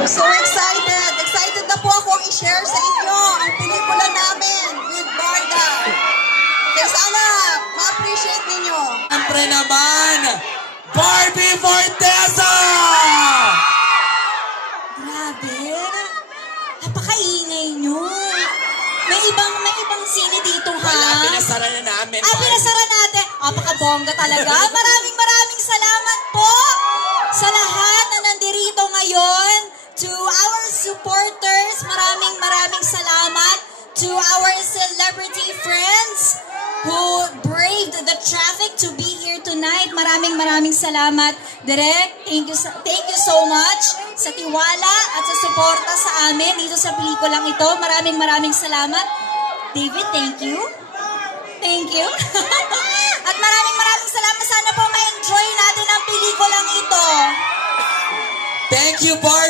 I'm so excited. Excited na po akong i-share sa inyo ang pelikula namin with Barda. Kaya sana ma-appreciate ninyo. Siyempre naman, Barbie Forteza! Grabe. Napakaingay nyo. May ibang sine dito, ha? Wala, pinasara na namin. Pinasara natin. Napakabongga talaga. Maraming salamat po sa lahat na nandirito ngayon. To our supporters, maraming salamat. To our celebrity friends who braved the traffic to be here tonight. Maraming salamat. Direk, thank you so much sa tiwala at sa suporta sa amin dito sa pelikulang ito. Maraming salamat. David, thank you. Thank you. At maraming salamat. Sana po ma-enjoy natin ang pelikulang ito. Thank you, Barbie.